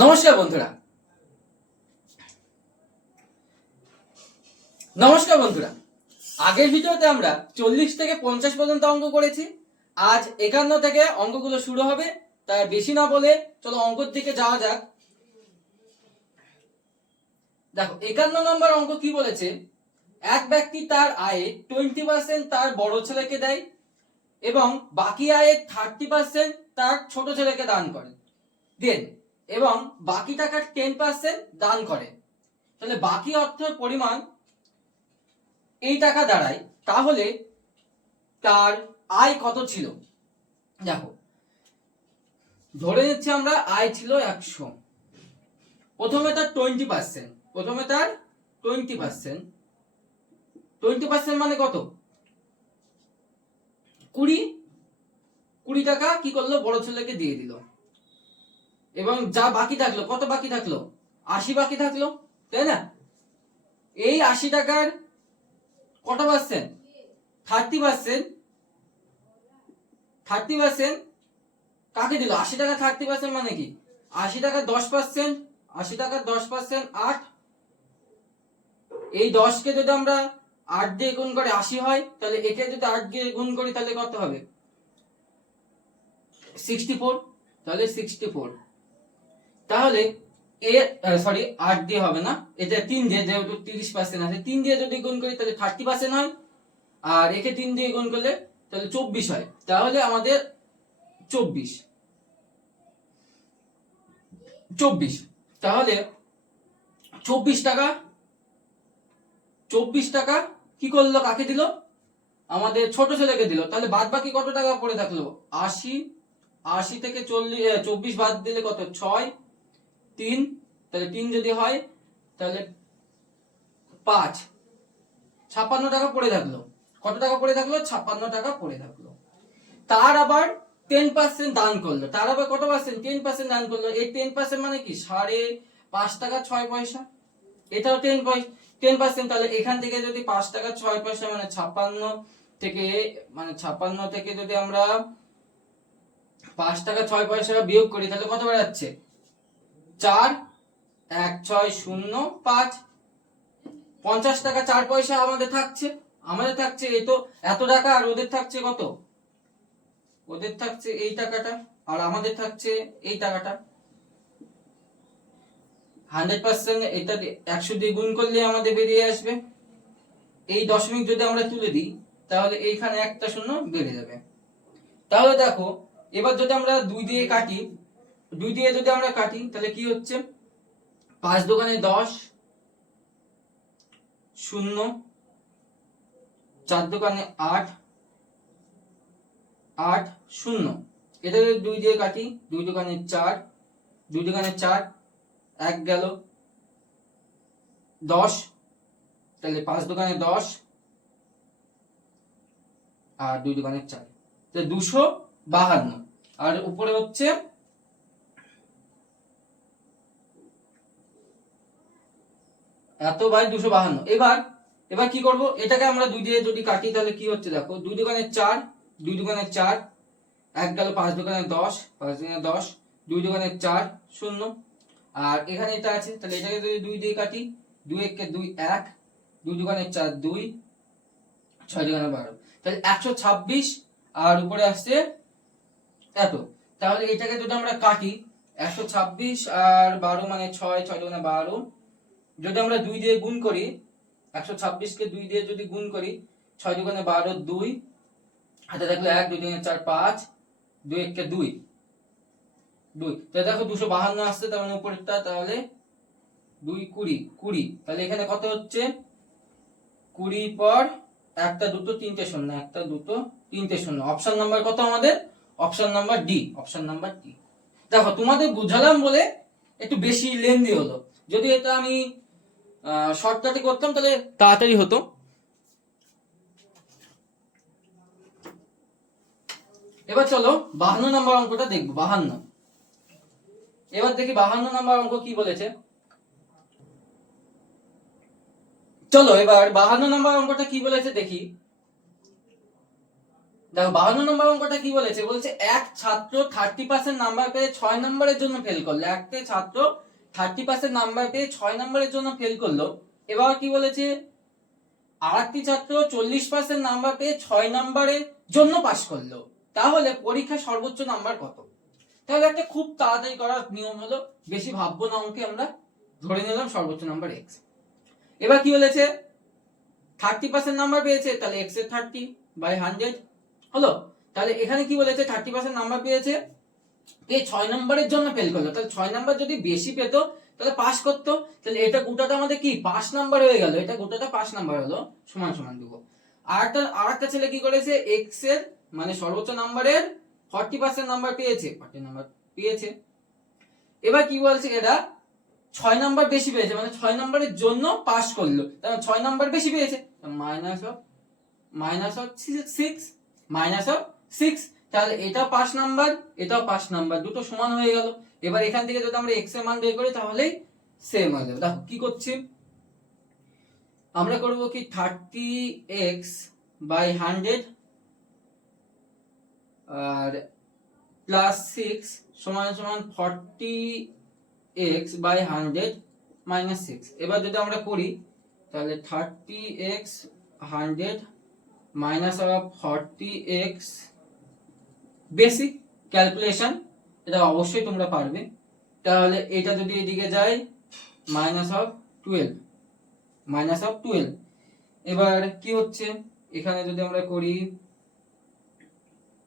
নমস্কার বন্ধুরা। আগের ভিডিওতে আমরা 40 থেকে 50 পর্যন্ত অঙ্ক করেছি। আজ 51 থেকে অঙ্কগুলো শুরু হবে। তাই বেশি না বলে চলো অঙ্কের দিকে যাওয়া যাক। দেখো 51 নম্বর অঙ্ক কি বলেছে, এক ব্যক্তি তার আয়ে 20% তার বড় ছেলেকে দেয় এবং বাকি আয়ের 30% তার ছোট ছেলেকে দান দেন এবং বাকি টাকার 10% দান করে। তাহলে বাকি অর্থের পরিমাণ এই টাকা দাঁড়ায়। তাহলে তার আয় কত ছিল? দেখো, ধরে নিচ্ছি আমরা আয় ছিল 100। প্রথমে তার 20% মানে কত? 20 টাকা কি করলো, বড় ছেলেকে দিয়ে দিল। এবং যা বাকি থাকলো, কত বাকি থাকলো? 80 বাকি থাকলো, তাই না? এই 80 টাকার কত পার্সেন্ট? 30%। কাকে দিল? 80 টাকা 30% মানে কি? 80 টাকা 10%, 80 টাকা 10% 8। এই 10 কে যদি আমরা 8 দিয়ে গুণ করে 80 হয়, তাহলে একে যদি 8 দিয়ে গুণ করি তাহলে কত হবে? 64। তাহলে 64। তাহলে সরি 8 দিয়ে হবে না, এটা 3 দিয়ে, যেহেতু 30% আছে, 3 দিয়ে যদি গুণ করি তাহলে 30% হয়। আর একে 3 দিয়ে গুণ করলে তাহলে 24 হয়। তাহলে আমাদের 24। তাহলে 24 টাকা কি করলো, কাকে দিল? আমাদের ছোট ছেলেকে দিল। তাহলে বাদ বাকি কত টাকা পড়ে থাকলো? 80। 80 থেকে 24 বাদ দিলে কত? 6, 3। তাহলে 3 যদি হয় তাহলে 5, 56 টাকা পড়ে থাকলো। কত টাকা পড়ে থাকলো? 56 টাকা পড়ে থাকলো। তার আবার 10% দান করলো। তার আবার কত পার্সেন্ট? 10% দান করলো। এই 10% মানে কি? 5.5 টাকা 6 পয়সা। এটাও 10%। তাহলে এখান থেকে যদি 5 টাকা 6 পয়সা মানে 56 থেকে যদি আমরা 5 টাকা 6 পয়সা বিয়োগ করি তাহলে কত বের যাচ্ছে? 4, 1, 6, 0, 5। 50 টাকা 4 পয়সা আমাদের থাকছে। এই তো এত টাকা। আর ওদের থাকছে কত? ওদের থাকছে এই টাকাটা, আর আমাদের থাকছে এই টাকাটা। 100% এটা 100 দিয়ে গুণ করলে আমাদের বেরিয়ে আসবে। এই দশমিক যদি আমরা তুলে দিই তাহলে এইখানে একটা শূন্য বেড়ে যাবে। তাহলে দেখো, এবার যদি আমরা 2 দিয়ে কাটি, তাহলে কি হচ্ছে? 5 দোকানে 10, 0, 4 দোকানে 8, 8, 0। এটা যদি 2 দিয়ে কাটি, 2 দোকানে 4, 1 গেল 10। তাহলে 5 দোকানে 10 আর 2 দোকানে 4, তাহলে 252। আর উপরে হচ্ছে এত বাই 252। এবার কি করব? এটাকে আমরা 2 দিয়ে যদি কাটি তাহলে কি হচ্ছে দেখো, 2 দোকানে 4, 1 গেল 5 দোকানে 10, 2 দোকানে 4, 0। আর এখানে এটা আছে, তাহলে এটাকে যদি 2 দিয়ে কাটি, 2 1 2 1, 2 দোকানে 4 2, 6 দোকানে 12। তাহলে 126। আর উপরে আসছে এত। তাহলে এটাকে যদি আমরা কাটি, 126 আর 12 মানে 6, 6 দোকানে 12। যদি আমরা 2 দিয়ে গুণ করি, 126 কে 2 দিয়ে যদি গুণ করি, 6 দোকানে 12, 2 হাতে থাকলে 1, 2 দোকানে 4 5, 2 1 কে 2, 2। তাহলে দেখো 252 আসছে, তার মানে উপরেরটা। তাহলে 2 20। তাহলে এখানে কত হচ্ছে? 20 পর একটা দুটো তিনটে শূন্য, একটা দুটো তিনটে শূন্য। অপশন নাম্বার কত আমাদের? Option number D. দেখো, তোমাদের বুঝালাম বলে একটু বেশি লেন্দি হলো। যদি এটা আমি শর্টকাটে করতাম তাহলে তাড়াতাড়ি হতো। এবার চলো 52 নম্বর অঙ্কটা দেখবো। 52। এবার দেখি 52 নম্বর অঙ্ক কি বলেছে। চলো এবার 52 নম্বর অঙ্কটা কি বলেছে দেখি। দেখো 52 নম্বর অঙ্কটা কি বলেছে, বলছে এক ছাত্র 30% নাম্বার পেয়ে 6 নম্বরের জন্য ফেল করলো। একটা ছাত্র 30% নাম্বার পেয়ে 6 নম্বরের জন্য ফেল করলো। এবার কি বলেছে, আরেকটি ছাত্র 40% নাম্বার পেয়ে 6 নম্বরের জন্য পাশ করলো, তাহলে পরীক্ষার সর্বোচ্চ নাম্বার কত? তাহলে একটা খুব তাড়াতাড়ি করার নিয়ম হলো, বেশি ভাববো না অঙ্কে, আমরা ধরে নিলাম সর্বোচ্চ নাম্বার x। এবার কি বলেছে, 30% নাম্বার পেয়েছে, তাহলে x এর 30/100 হলো। তাহলে এখানে কি বলেছে, 30% নাম্বার পেয়েছে, পেয়ে 6 নম্বরের জন্য ফেল করলো, তাহলে 6 নাম্বার যদি বেশি পেত তাহলে পাস করতো। তাহলে এটা গোটাটা আমাদের কি 5 নাম্বার হয়ে গেল, এটা গোটাটা 5 নাম্বার হলো, সমান সমান দেবো। আরেকটা ছেলে কি করেছে, x এর মানে সর্বোচ্চ নাম্বারের 40% নাম্বার পেয়েছে, 40 নাম্বার পেয়েছে। এবার কি বলছে, এরা 6 নাম্বার বেশি পেয়েছে, মানে 6 নাম্বারের জন্য পাস করলো, তাহলে 6 নাম্বার বেশি পেয়েছে, -6 তাহলে এটা 5 নাম্বার, এটাও 5 নাম্বার, দুটো সমান হয়ে গেল। এবার এখান থেকে যদি আমরা x এর মান বের করি তাহলেই সেম হয়ে যাবে। দেখো কি করছি আমরা, করব কি 30x/100 আর +6 সমান সমান 40x/100 -6। এবার যদি আমরা করি তাহলে 30x/100 -40x, বেসিক ক্যালকুলেশন, এটা অবশ্যই তোমরা পারবে। তাহলে এটা যদি এদিকে যায় -12। এবার কি হচ্ছে, এখানে যদি আমরা করি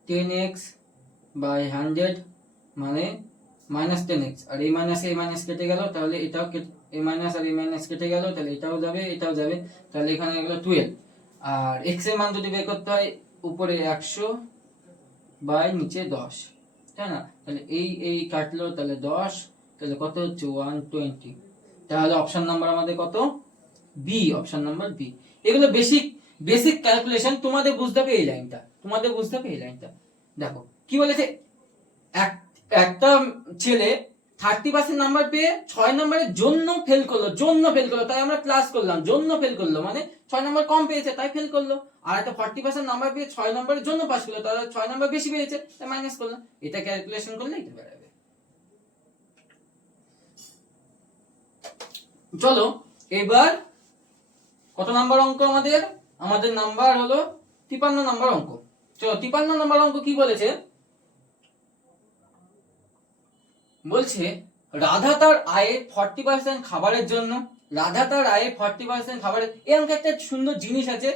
10x/100 মানে -10x, আর এই মাইনাস এই মাইনাস কেটে গেল, তাহলে এটাও এই মাইনাস আর এই মাইনাস কেটে গেল, তাহলে এটাও যাবে এটাও যাবে, তাহলে এখানে গেল 12। আর x এর মান যদি বের করতে হয়, উপরে 100 বাই নিচে 10, তাই না? তাহলে এই কাটলো, তাহলে 10, তাহলে কত হচ্ছে 120। তাহলে অপশন নাম্বার আমাদের কত, বি, অপশন নাম্বার বি। এগুলো বেসিক ক্যালকুলেশন, তোমাদের বুঝতে হবে এই লাইনটা, দেখো কি বলেছে, একটা ছেলে 30% নাম্বার পেয়ে 6 নম্বরের জন্য ফেল করলো, তাই আমরা প্লাস করলাম, জন্য ফেল করলো মানে 6 নম্বর কম পেয়েছে তাই ফেল করলো। আর একটা 40% নাম্বার পেয়ে 6 নম্বরের জন্য পাস করলো, তাহলে 6 নম্বর বেশি পেয়েছে তাই মাইনাস করলাম। এটা ক্যালকুলেশন করলে এটা বেরোবে। চলো এবার কত নাম্বার অঙ্ক আমাদের নাম্বার হলো 53 নাম্বার অঙ্ক। চলো 53 নাম্বার অঙ্ক কি বলেছে, বলছে রাধা তার আয়ের 40% খাবারের জন্য, এই অঙ্কে একটা সুন্দর জিনিস আছে,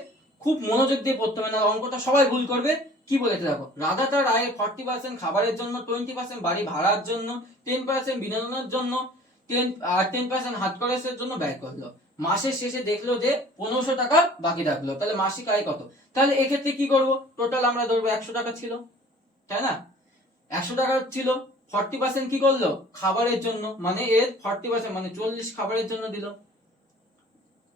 খুব মনোযোগ দিয়ে পড়তে হবে, না অঙ্কটা সবাই ভুল করবে। কি বলেছে দেখো, রাধা তার আয়ের 40% খাবারের জন্য, 20% বাড়ি ভাড়ার জন্য, 10% বিনোদনের জন্য, 10% হাত খরচের জন্য ব্যয় করলো। মাসের শেষে দেখলো যে 1500 টাকা বাকি রাখলো, তাহলে মাসিক আয় কত? তাহলে এক্ষেত্রে কি করব, টোটাল আমরা ধরবো 100 টাকা ছিল, তাই না? 100 টাকা ছিল, 40% কি করলো খাবারের জন্য, মানে এর 40% মানে 40 খাবারের জন্য দিল।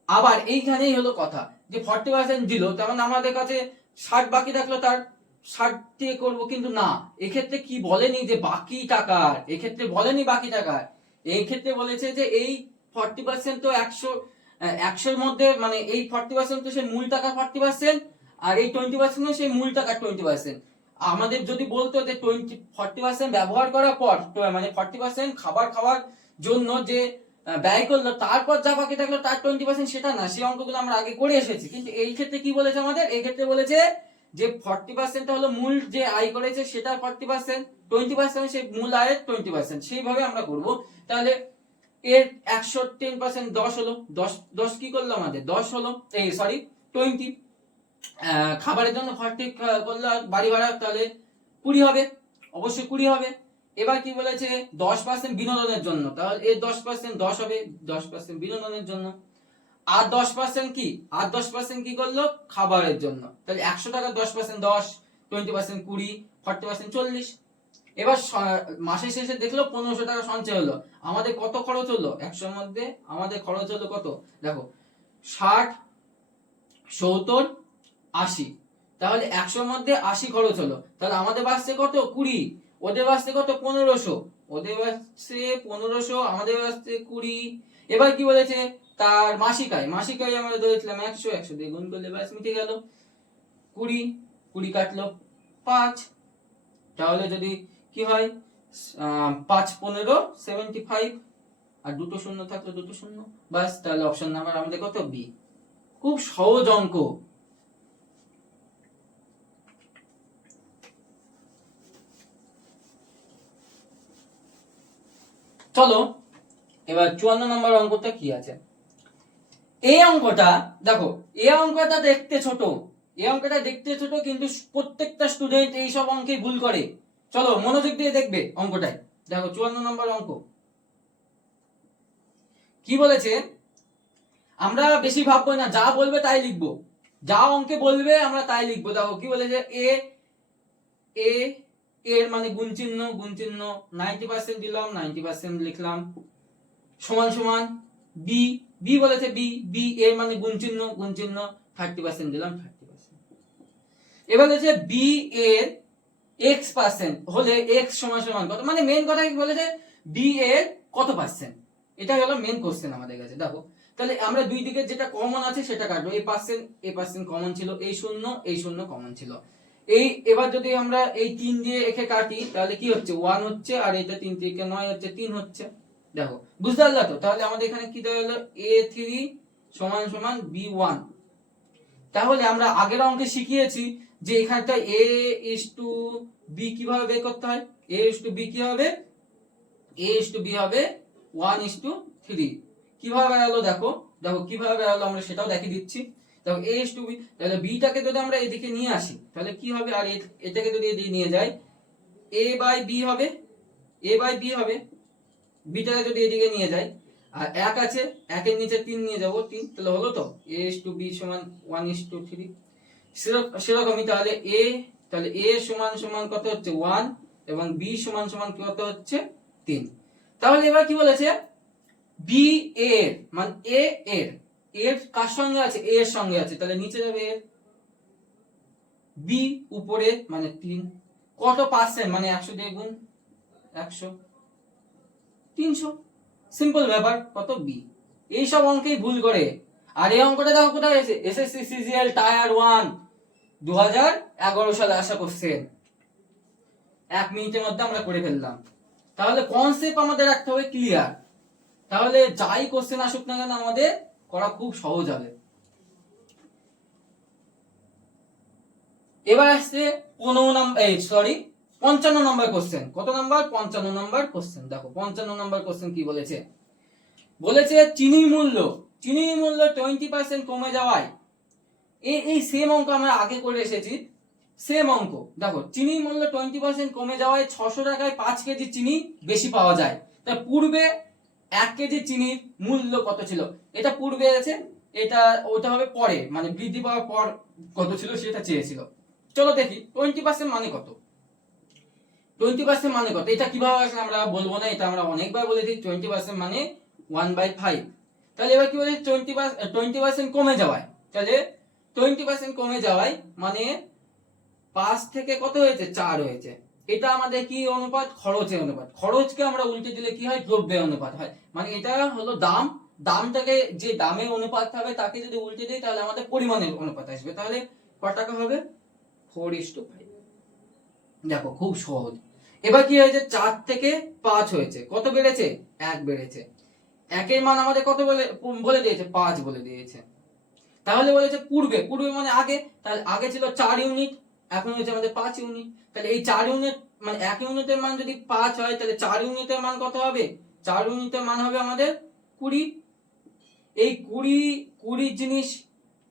আবার এইখানেই হলো কথা, যে 40% দিল, তেমন আমাদের কাছে 60 বাকি থাকলো, তার 60 দিয়ে করবো, কিন্তু না, এক্ষেত্রে কি বলেনি যে বাকি টাকার, এক্ষেত্রে বলেনি বাকি টাকার, এই ক্ষেত্রে বলেছে যে এই 40% তো 100 মধ্যে, মানে এই 40% তো সেই মূল টাকা 40%, আর এই 20% সেই মূল টাকা 20%। আমাদের যদি বলতো যে 40% ব্যবহার করার পর, মানে 40% খাবার খাওয়ার জন্য যে ব্যয় করলো, তারপর যা বাকি থাকলো তার 20%, সেটা না, সেই অঙ্কগুলো আমরা আগে করে এসেছি। কিন্তু এই ক্ষেত্রে কি বলেছে আমাদের, এই ক্ষেত্রে বলেছে যে 40% হলো মূল যে আয় করেছে সেটা 40%, 20% সেই মূল আয়ের 20%, সেইভাবে আমরা করব। তাহলে এর 100 10% 10 হলো, 10 কি করলো আমাদের 10 হলো, এই সরি 20, খাবারের জন্য 40 করলে বাড়ি ভাড়া তাহলে 20 হবে, অবশ্যই 20 হবে। এবার কি বলেছে 10% বিনোদনের জন্য, তাহলে এর 10% 10 হবে, 10% বিনোদনের জন্য। আর 10% কি, আর 10% কি করলো খাবারের জন্য, তাহলে 100 টাকা 10% 10, 20% 20, 40% 40। এবার মাসের শেষে দেখলো 1500 টাকা সঞ্চয় হলো, আমাদের কত খরচ হলো 100 এর মধ্যে, আমাদের খরচ হলো কত, দেখো 60, 70, 80, তাহলে 100 এর মধ্যে 80 খরচ হলো, তাহলে আমাদের বাঁচছে কত 20, ওদের বাঁচছে কত 1500, ওদের বাঁচছে 1500, আমাদের বাঁচছে 20। এবার কি বলেছে, তার মাসিক আয় আমরা ধরেছিলাম 100 দিয়ে গুণ করলে ব্যাস মিটে গেল, 20 কাটলো 5। তাহলে যদি কি হয় 5 15 75, আর দুটো শূন্য থাকলে দুটো শূন্য, বাস। তাহলে অপশন নাম্বার আমাদের কত? বি। খুব সহজ অঙ্ক। চলো এবার 54 নম্বর অঙ্কটা কি আছে। এই অঙ্কটা দেখো, এই অঙ্কটা দেখতে ছোট, এই অঙ্কটা দেখতে ছোট, কিন্তু প্রত্যেকটা স্টুডেন্ট এই সব অঙ্কে ভুল করে। চলো মনোযোগ দিয়ে দেখবে অঙ্কটায়। দেখো 54 নম্বর অঙ্ক কি বলেছে। আমরা বেশি ভাববো না, যা বলবে তাই লিখবো, যা অঙ্কে বলবে আমরা তাই লিখবো। দেখো কি বলেছে, এ এ এর মানে গুণ চিহ্ন, গুণ চিহ্ন 90% দিলাম, 90% লিখলাম, সমান সমান বি, বি বলেছে বি, বি এর মানে গুণ চিহ্ন, গুণ চিহ্ন 30% দিলাম, 30%। এবার বলেছে বি এর x% হলে x সমান সমান কত, মানে মেন কথা কি বলেছে, বি এর কত পার্সেন্ট, এটা হলো মেন কোশ্চেন আমাদের কাছে। দেখো তাহলে আমরা দুই দিকে যেটা কমন আছে সেটা কাটবো, এই পার্সেন্ট কমন ছিল, এই শূন্য কমন ছিল। এই এবার যদি আমরা এই 3 দিয়ে একে কাটি তাহলে কি হচ্ছে, 1 হচ্ছে, আর এটা 3 থেকে 9 হচ্ছে, 3 হচ্ছে। দেখো বুঝতে পারলা তো। তাহলে আমাদের এখানে কি দেওয়া হলো, a3 সমান সমান b1। তাহলে আমরা আগের অঙ্কে শিখিয়েছি যে এখানটা a is to b কিভাবে বের করতে হয়। a is to b কি হবে, a is to b হবে 1:3। কিভাবে বেরালো দেখো, দেখো কিভাবে বেরালো আমরা সেটাও দেখিয়ে দিচ্ছি। দেখো a is to b, তাহলে b টাকে যদি আমরা এদিকে নিয়ে আসি তাহলে কি হবে, আর এটাকে যদি এদিকে নিয়ে যাই a by b হবে, a by b হবে, b টাকে যদি এদিকে নিয়ে যাই, আর 1 আছে, 1 এর নিচে 3 নিয়ে যাব, 3, তাহলে হলো তো a is to b সমান 1:3। সেরকমই তাহলে a সমান সমান কত হচ্ছে 1, এবং b সমান সমান কত হচ্ছে 3। তাহলে এবার কি বলেছে, বি এর মানে এর কার সঙ্গে আছে, a এর সঙ্গে আছে, তাহলে নিচে যাবে এর, বি উপরে মানে 3, কত পার্সেন্ট মানে 100 দিয়ে গুণ, 100 300, সিম্পল ব্যাপার, কত বি। এই সব অঙ্কেই ভুল করে। আর এই অঙ্কটা দেখো কোথায় আছে, এসএসসি সিজিএল টায়ার 1 2011 সালে আসা কোশ্চেন, 1 মিনিটের মধ্যে আমরা করে ফেললাম। তাহলে কনসেপ্ট আমাদের রাখতে হবে ক্লিয়ার, তাহলে যাই কোশ্চেন আসুক না কেন আমাদের করা খুব সহজ হবে। এবার আসছে 55 নম্বর কোশ্চেন। কত নাম্বার, 55 নম্বর কোশ্চেন। দেখো 55 নম্বর কোশ্চেন কি বলেছে, বলেছে চিনির মূল্য 20% কমে যাওয়ায়, এই সেম অঙ্ক আমরা আগে করে এসেছি, সেম অঙ্ক। দেখো চিনির মূল্য 20% কমে যাওয়ায় 600 টাকায় 5 কেজি চিনি বেশি পাওয়া যায়। তা পূর্বে 1 কেজি চিনির মূল্য কত ছিল, এটা পূর্বে আছে, এটা ওটা হবে পরে, মানে বৃদ্ধি পাওয়ার পর কত ছিল সেটা চেয়েছিল। চলো দেখি 20% মানে কত, 20% মানে কত, এটা কিভাবে আসলে আমরা বলবো না, এটা আমরা অনেকবার বলেছি। 20% মানে 1/5। তাহলে এবার কি বলে 20% কমে যাওয়ায়, তাহলে 20% কমে যাওয়ায় মানে 5 থেকে কত হয়েছে, 4 হয়েছে। এটা আমাদের কি অনুপাত, খরচের অনুপাত। খরচকে আমরা উল্টে দিলে কি হয়, দ্রব্যের অনুপাত হয়। মানে এটা হলো দাম, দামটাকে যে দামের অনুপাত হবে তাকে যদি উল্টে দিই তাহলে আমাদের পরিমাণের অনুপাত আসবে। তাহলে কত টাকা হবে, 4:5। দেখো খুব সহজ। এবার কি হয়েছে, 4 থেকে 5 হয়েছে, কত বেড়েছে, 1 বেড়েছে। 1 এর মান আমাদের কত বলে দিয়েছে, 5 বলে দিয়েছে। তাহলে বলেছে পূর্বে মানে আগে, তাহলে আগে ছিল 4 ইউনিট, এখন হচ্ছে আমাদের 5 ইউনিট। তাহলে এই 4 ইউনিট মানে 1 ইউনিটের মান যদি 5 হয় তাহলে 4 ইউনিটের মান কত হবে, 4 ইউনিটের মান হবে আমাদের 20। এই 20 জিনিস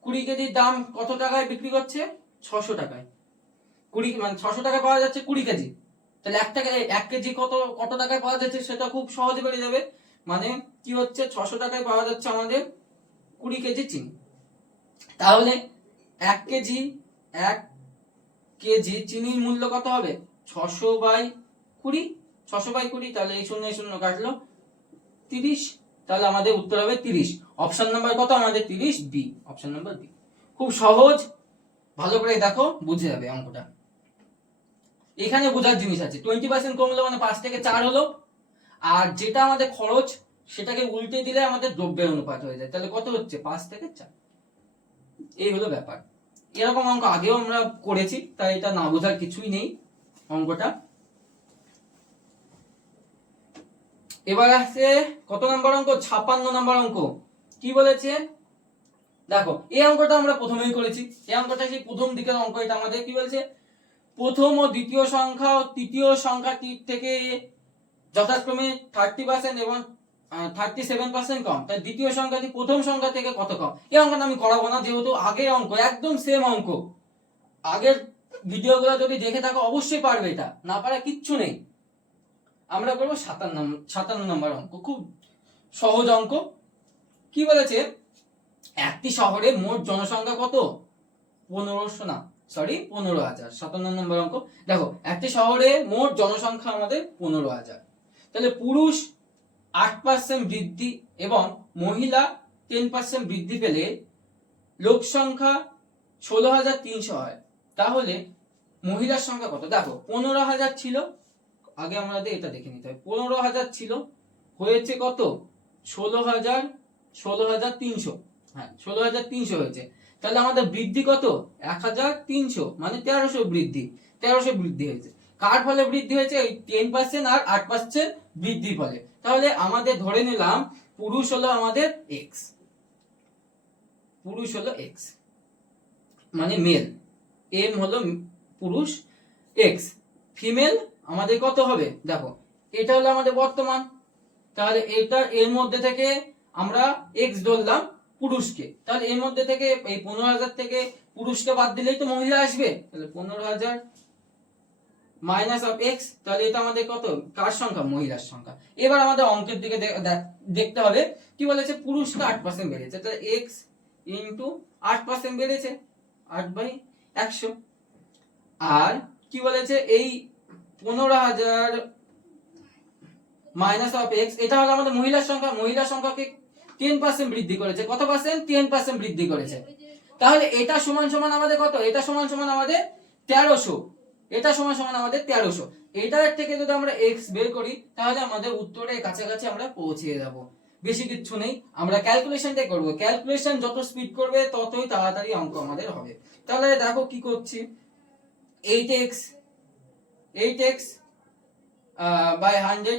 20 কেজির দাম কত টাকায় বিক্রি করছে, 600 টাকায়। 20 মানে 600 টাকায় পাওয়া যাচ্ছে 20 কেজি। তাহলে 1 কেজি কত টাকায় পাওয়া যাচ্ছে সেটা খুব সহজে বেড়ে যাবে। মানে কি হচ্ছে, 600 টাকায় পাওয়া যাচ্ছে আমাদের 20 কেজি চিনি। তাহলে 1 কেজি চিনির মূল্য কত হবে, 600/20, 600/20। তাহলে এই 0 0 কাটলো, 30। তাহলে আমাদের উত্তর হবে 30। অপশন নাম্বার কত আমাদের, 30, বি, অপশন নাম্বার বি। খুব সহজ, ভালো করে দেখো বুঝে যাবে অঙ্কটা। এখানে বোঝার জিনিস আছে, 20% কমলো মানে 5 থেকে 4 হলো, আর যেটা আমাদের খরচ সেটাকে উল্টে দিলে আমাদের দ্রব্যের অনুপাত হয়ে যায়। তাহলে কত হচ্ছে, 5 থেকে 4। এই হলো ব্যাপার। এরকম অঙ্ক আগেও আমরা করেছি, তাই এটা না বোঝার কিছুই নেই অঙ্কটা। এবার আছে কত নাম্বার অঙ্ক? 56 নাম্বার অঙ্ক। কি বলেছে দেখো, এই অঙ্কটা আমরা প্রথমেই করেছি, এই অঙ্কটা সেই প্রথম দিকের অঙ্ক। এটা আমাদের কি বলছে, প্রথম ও দ্বিতীয় সংখ্যা ও তৃতীয় সংখ্যাটি থেকে যথাক্রমে 30% এবং 37% কম, তাই দ্বিতীয় সংখ্যাটি প্রথম সংখ্যা থেকে কত কম। এই অঙ্কটা আমি করাবো না, যেহেতু আগের অঙ্ক একদম সেম অঙ্ক। আগের ভিডিওগুলো যদি দেখে থাকো অবশ্যই পারবে, এটা না পারা কিচ্ছু নেই। আমরা করবো 57 নম্বর অঙ্ক, খুব সহজ অঙ্ক। কি বলেছে, একটি শহরে মোট জনসংখ্যা কত? 1500 না, সরি 15,000। 57 নম্বর অঙ্ক। দেখো, একটি শহরে মোট জনসংখ্যা আমাদের 15,000, তাহলে পুরুষ 8% বৃদ্ধি এবং মহিলা 10% বৃদ্ধি পেলে লোক সংখ্যা 16,300 হয়। তাহলে মহিলার সংখ্যা কত? দেখো 15,000 ছিল, আগে আমাদের এটা দেখে নিতে হবে। 15,000 ছিল, হয়েছে কত? 16,300। হ্যাঁ, 16,300 হয়েছে। তাহলে আমাদের বৃদ্ধি কত? 1,300, মানে 1300 বৃদ্ধি। 1300 বৃদ্ধি হয়েছে। কার ফলে বৃদ্ধি হয়েছে? এই 10% আর 8% বৃদ্ধির ফলে। তাহলে আমাদের ধরে নিলাম পুরুষ হলো আমাদের x, পুরুষ হলো x মানে মেল, m হলো পুরুষ, x ফিমেল আমাদের কত হবে? দেখো, এটা হলো আমাদের বর্তমান, তাহলে এটা এর মধ্যে থেকে আমরা x ধরলাম পুরুষকে, তাহলে এর মধ্যে থেকে এই 15,000 থেকে পুরুষকে বাদ দিলেই তো মহিলা আসবে। তাহলে 15,000 মাইনাস অফ x, তাহলে এটা আমাদের কত? কার সংখ্যা? মহিলার সংখ্যা। এবার আমাদের অঙ্কের দিকে দেখতে হবে। কি বলেছে? পুরুষকে 8% বেড়েছে, তাহলে x ইনটু 8% বেড়েছে, 8/100। আর কি বলেছে, এই 15,000 মাইনাস অফ x, এটা হলো আমাদের মহিলার সংখ্যা। মহিলার সংখ্যাকে 10% বৃদ্ধি করেছে। কত পার্সেন্ট? 10% বৃদ্ধি করেছে। তাহলে এটা সমান সমান আমাদের কত? এটা সমান সমান আমাদের 1300। এটা সমান সমান আমাদের 1300। এটার থেকে যদি আমরা x বের করি, তাহলে আমাদের উত্তরের কাছাকাছি আমরা পৌঁছে যাব। বেশি কিছু নেই, আমরা ক্যালকুলেশনটাই করব। ক্যালকুলেশন যত স্পিড করবে ততই তাড়াতাড়ি অঙ্ক আমাদের হবে। তাহলে দেখো কি করছি, 8x বাই 100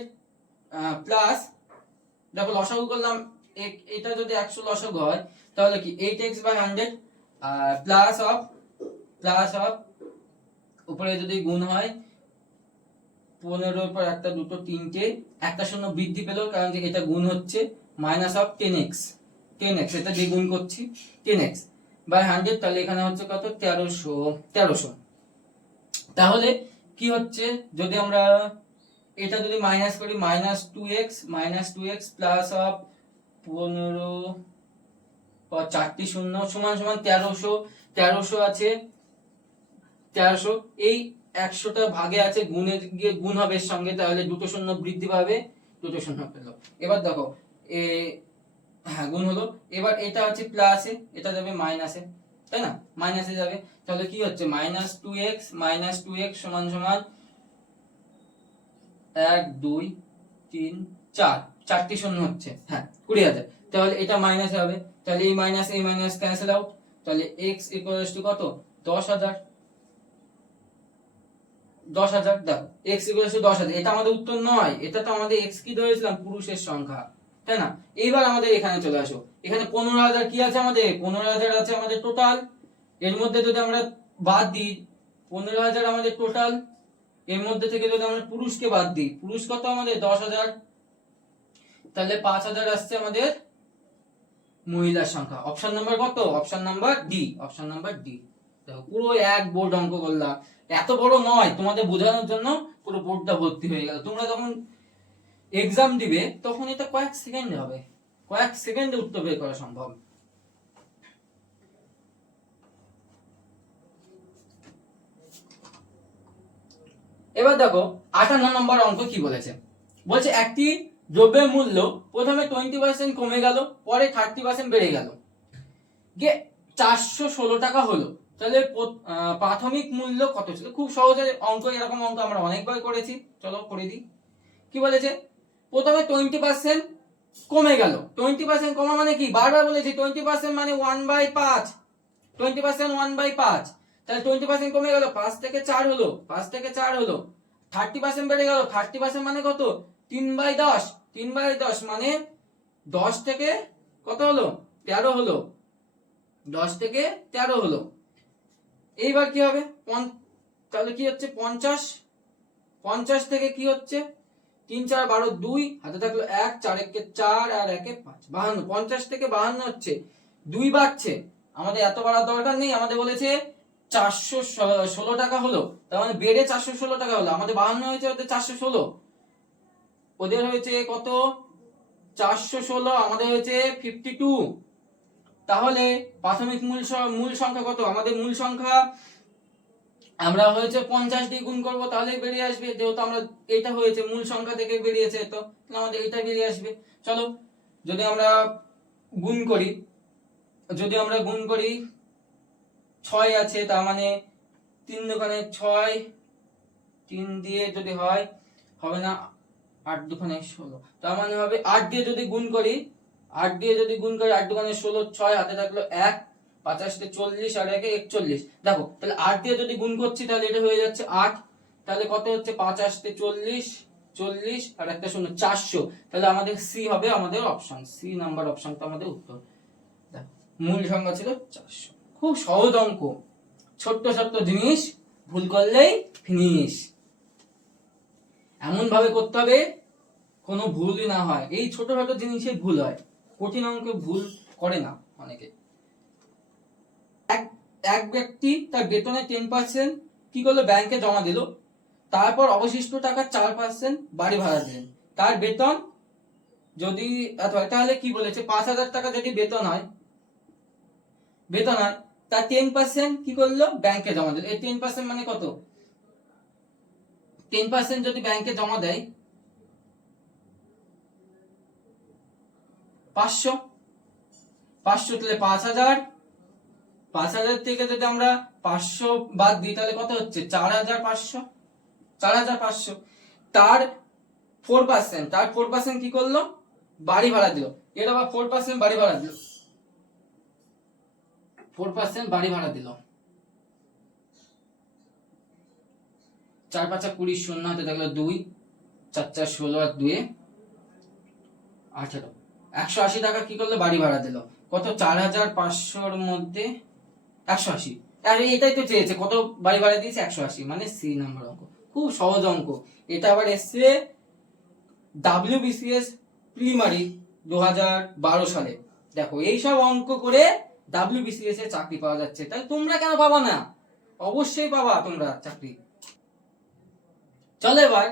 প্লাস, দেখো লসাগু করলাম, এটা যদি 100 লসাগু হয় তাহলে কি 8x বাই 100 প্লাস অফ উপরে যদি গুণ হয় 15 পর একটা দুটো তিনটে, একটা শূন্য বৃদ্ধি পেল কারণ যে এটা গুণ হচ্ছে, মাইনাস অফ 10x এটা দিয়ে গুণ করছি 10x বাই 100, তাহলে এখানে হচ্ছে কত? 1300। তাহলে কি হচ্ছে, যদি আমরা এটা যদি মাইনাস করি, মাইনাস 2x প্লাস অফ 15 পর 4টি শূন্য সমান সমান 1300 আছে 1300। এই 100টা ভাগে আছে, গুণে গিয়ে গুণ হবে এর সঙ্গে, তাহলে দুটো শূন্য বৃদ্ধি পাবে, দুটো শূন্য পেল। এবার দেখো হ্যাঁ গুণ হলো। এবার এটা হচ্ছে প্লাসে, এটা যাবে মাইনাসে, তাই না? মাইনাসে যাবে, তাহলে কি হচ্ছে? মাইনাস 2x সমান সমান 1 2 3 4, 4টি শূন্য হচ্ছে, হ্যাঁ 20,000। তাহলে এটা মাইনাসে হবে, তাহলে এই মাইনাস ক্যান্সেল আউট, তাহলে x ইকুয়ালস টু কত? 10,000। দেখো x ইকুয়ালস টু 10,000, এটা আমাদের উত্তর নয়, এটা তো আমাদের x কি ধরেছিলাম? পুরুষের সংখ্যা, তাই না? এইবার আমাদের এখানে চলে আসো, এখানে 15,000 কি আছে আমাদের? 15,000 আছে আমাদের টোটাল। এর মধ্যে যদি আমরা বাদ দিই 15,000 আমাদের টোটাল, এর মধ্যে থেকে যদি আমরা পুরুষকে বাদ দিই, পুরুষ কত আমাদের? 10,000, তাহলে 5,000 আসছে আমাদের মহিলার সংখ্যা। অপশন নাম্বার কত? Option number D. দেখো পুরো এক বোর্ড অঙ্ক করলাম, এত বড় নয়, তোমাদের বোঝানোর জন্য পুরো বোর্ডটা ভর্তি হয়ে গেল। তোমরা যখন এক্সাম দিবে তখন এটা কয়েক সেকেন্ডে হবে, কয়েক সেকেন্ডে উত্তর বের করা সম্ভব। এবার দেখো 58 নম্বর অঙ্ক কি বলেছে। বলছে একটি দ্রব্যের মূল্য প্রথমে 20% কমে গেল, পরে 30% বেড়ে গেল, গিয়ে 416 টাকা হলো। তাহলে প্রাথমিক মূল্য কত ছিল? খুব সহজে অঙ্ক, এরকম অঙ্ক আমরা অনেকবার করেছি, চলো করে দিই। কি বলেছে? প্রথমে 20% কমে গেল। 20% কমা মানে কি? বারবার বলেছি 20% মানে 1/5, 20% 1/5, তাহলে 20% কমে গেল, 5 থেকে 4 হলো, 5 থেকে 4 হলো। 30% বেড়ে গেল, 30% মানে কত? 3/10, 3/10 মানে 10 থেকে কত হলো? 13 হলো, 10 থেকে 13 হলো। এইবার কি হবে? তাহলে কি হচ্ছে? 50, 50 থেকে কি হচ্ছে? 3 4 12, 2 হাতে থাকলো 1, 4 1 4 আর 1 5, 52। 50 থেকে 52 হচ্ছে, 2 বাড়ছে। আমাদের এত বাড়ার দরকার নেই, আমাদের বলেছে 416 টাকা হলো, তার মানে বেড়ে 416 টাকা হলো। আমাদের 52 হয়েছে, ওদের 416, ওদের হয়েছে কত? 416, আমাদের হয়েছে 52। তাহলে প্রাথমিক মূল সংখ্যা কত? আমাদের মূল সংখ্যা আমরা হয়েছে 50 দিয়ে গুণ করব, তাহলেই বেরিয়ে আসবে, যেহেতু আমরা এটা হয়েছে মূল সংখ্যা থেকে বেরিয়েছে, তো আমাদের এটা বেরিয়ে আসবে। চলো যদি আমরা গুণ করি, 6 আছে, তার মানে 3 দোকানে 6, 3 দিয়ে যদি হয় হবে না, 8 দোকানে 16, তার মানে হবে 8 দিয়ে যদি গুণ করি, 8 দোকানে 16, 6 হাতে থাকলো 1, 50 তে 40 আর 1 41। দেখো তাহলে 8 দিয়ে যদি গুণ করছি তাহলে এটা হয়ে যাচ্ছে 8, তাহলে কত হচ্ছে? 50 তে 40, 40 আর একটা 0, 400। তাহলে আমাদের সি হবে আমাদের অপশন, সি নাম্বার অপশনটা আমাদের উত্তর। দেখো মূল সংখ্যা ছিল 400। খুব সহজ অঙ্ক, ছোট্ট ছোট্ট জিনিস ভুল করলেই ফিনিশ। এমন ভাবে করতে হবে কোনো ভুলই না হয়, এই ছোট ছোট জিনিসে ভুল হয়, কঠিন অঙ্কে ভুল করে না অনেকে। এক ব্যক্তি তার বেতনের 10% কি করলো? ব্যাংকে জমা দিল, তারপর অবশিষ্ট টাকা 4% বাড়ি ভাড়া দিলেন। তার বেতন যদি তাহলে কি বলেছে? 5,000 টাকা যদি বেতন হয়, তার 10% কি করলো? ব্যাংকে জমা দিল। এই 10% মানে কত? 10% যদি ব্যাংকে জমা দেয় 500, তাহলে 5,000, 5,000 থেকে যদি আমরা 500 বাদ দিই তাহলে কত হচ্ছে? 4,500, 4,500। তার 4% কি করলো? বাড়ি ভাড়া দিল। এটা আবার 4% বাড়ি ভাড়া দিল, 4% বাড়ি ভাড়া দিল। 4 5 20, 0 হাতে থাকলো 2, 4 4 16 আর 2 18, 180 টাকা কি করলো? বাড়ি ভাড়া দিল। কত? 4,500 মধ্যে 180, এটাই তো চেয়েছে, কত বাড়ি ভাড়া দিয়েছে? 180, মানে সি নাম্বার অঙ্ক। খুব সহজ অঙ্ক। এটা আবার এসছে WBCS প্রিলিমারি 2012 সালে। দেখো এইসব অঙ্ক করে WBCS এর চাকরি পাওয়া যাচ্ছে, তাই তোমরা কেন পাবা না? অবশ্যই পাবা তোমরা চাকরি। চলো এবার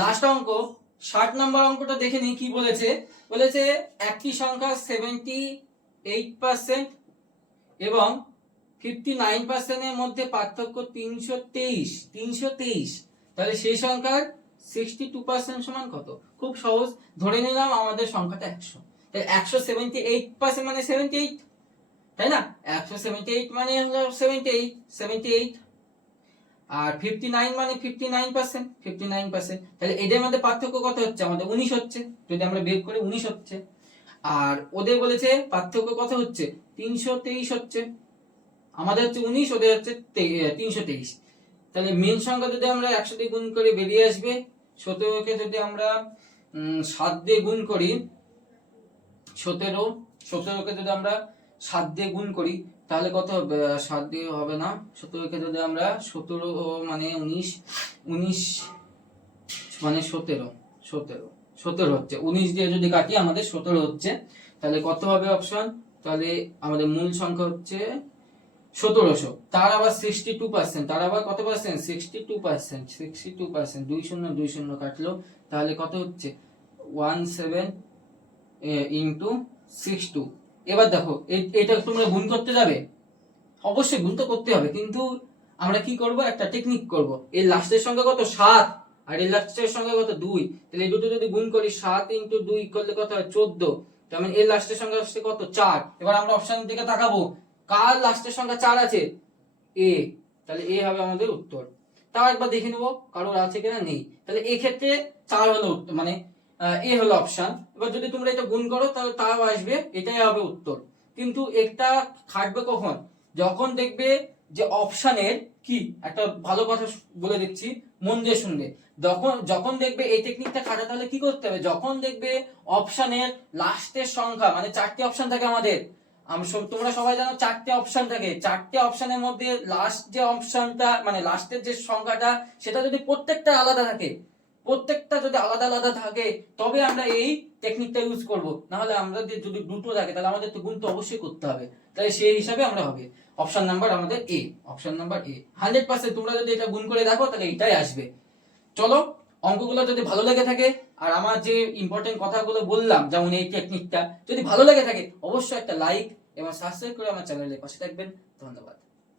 লাস্ট অঙ্ক 60 নম্বর অঙ্কটা দেখে নিই কি বলেছে। বলেছে একটি সংখ্যা 78% এবং 59% এর মধ্যে পার্থক্য 323। তাহলে সেই সংখ্যার 62% সমান কত? খুব সহজ, ধরে নিলাম আমাদের সংখ্যাটা 100, তাহলে 178% মানে 78, তাই না? 178 মানে হলো 78, আর 59 মানে 59%, তাহলে এদের মধ্যে পার্থক্য কত হচ্ছে? আমাদের 19 হচ্ছে, যদি আমরা বের করি 19 হচ্ছে। আর ওদের বলেছে পার্থক্য কত হচ্ছে? 323 হচ্ছে। আমাদের হচ্ছে 19, ওদের হচ্ছে 323। তাহলে মেন সংখ্যা যদি আমরা 100 দিয়ে গুণ করে বেরিয়ে আসবে। 17 কে যদি আমরা 7 দিয়ে গুণ করি, 17 কে যদি আমরা 7 দিয়ে গুণ করি তাহলে কত হবে? 7 দিয়ে হবে না, 17 কে যদি আমরা 17 মানে 19 মানে 17 হচ্ছে, 19 দিয়ে যদি কাটি আমাদের 17 হচ্ছে। তাহলে কত হবে অপশন? তাহলে আমাদের মূল সংখ্যা হচ্ছে 1700, তার আবার 62%, তার আবার কত পার্সেন্ট? 62%, 20 কাটলো, তাহলে কত হচ্ছে? 17 ইন্টু 62। এবার দেখো এটা তোমরা গুণ করতে যাবে, অবশ্যই গুণ তো করতে হবে, কিন্তু আমরা কি করব? একটা টেকনিক করব। এর লাস্টের সংখ্যা কত? 7, আর এর লাস্টের সংখ্যা কত? 2। তাহলে এই দুটো যদি গুণ করি 7 ইন্টু 2 করলে কত হয়? 14। তার মানে এর লাস্টের সংখ্যা হচ্ছে কত? 4। এবার আমরা অপশনের দিকে তাকাবো, কার লাস্টের সংখ্যা 4 আছে? এ, তাহলে এ হবে আমাদের উত্তর। তাও একবার দেখে নেবো কারোর আছে কিনা, নেই। তাহলে এই ক্ষেত্রে 4 হলো মানে এ হলো অপশন। এবার যদি তোমরা এটা গুণ করো তাহলে তাও আসবে, এটাই হবে উত্তর। কিন্তু একটা খাটবে কখন? যখন দেখবে যে অপশানের কি একটা ভালো কথা বলে দিচ্ছি, মন দিয়ে শুনবে। যখন যখন দেখবে এই টেকনিকটা খাটাতে হলে কি করতে হবে, যখন দেখবে অপশানের লাস্টের সংখ্যা মানে 4টে অপশন থাকে আমাদের, তোমরা সবাই জানো 4টে অপশন থাকে, 4টে অপশনের মধ্যে লাস্ট যে অপশনটা মানে লাস্টের যে সংখ্যাটা সেটা যদি প্রত্যেকটা আলাদা থাকে, প্রত্যেকটা যদি আলাদা আলাদা থাকে তবে আমরা এই টেকনিকটা ইউজ করব। না হলে আমরা যদি দুটো থাকে তাহলে আমাদের তো গুণ তো অবশ্যই করতে হবে, তাহলে সেই হিসাবে আমরা হবে অপশন নাম্বার আমাদের এ, অপশন নাম্বার এ 100%। তোমরা যদি এটা গুণ করে দেখো তাহলে এটাই আসবে। চলো, অঙ্কগুলো যদি ভালো লেগে থাকে আর আমার যে ইম্পর্টেন্ট কথাগুলো বললাম যেমন এই টেকনিকটা যদি ভালো লেগে থাকে অবশ্যই একটা লাইক এবং সাবস্ক্রাইব করে আমার চ্যানেলের পাশে থাকবেন। ধন্যবাদ।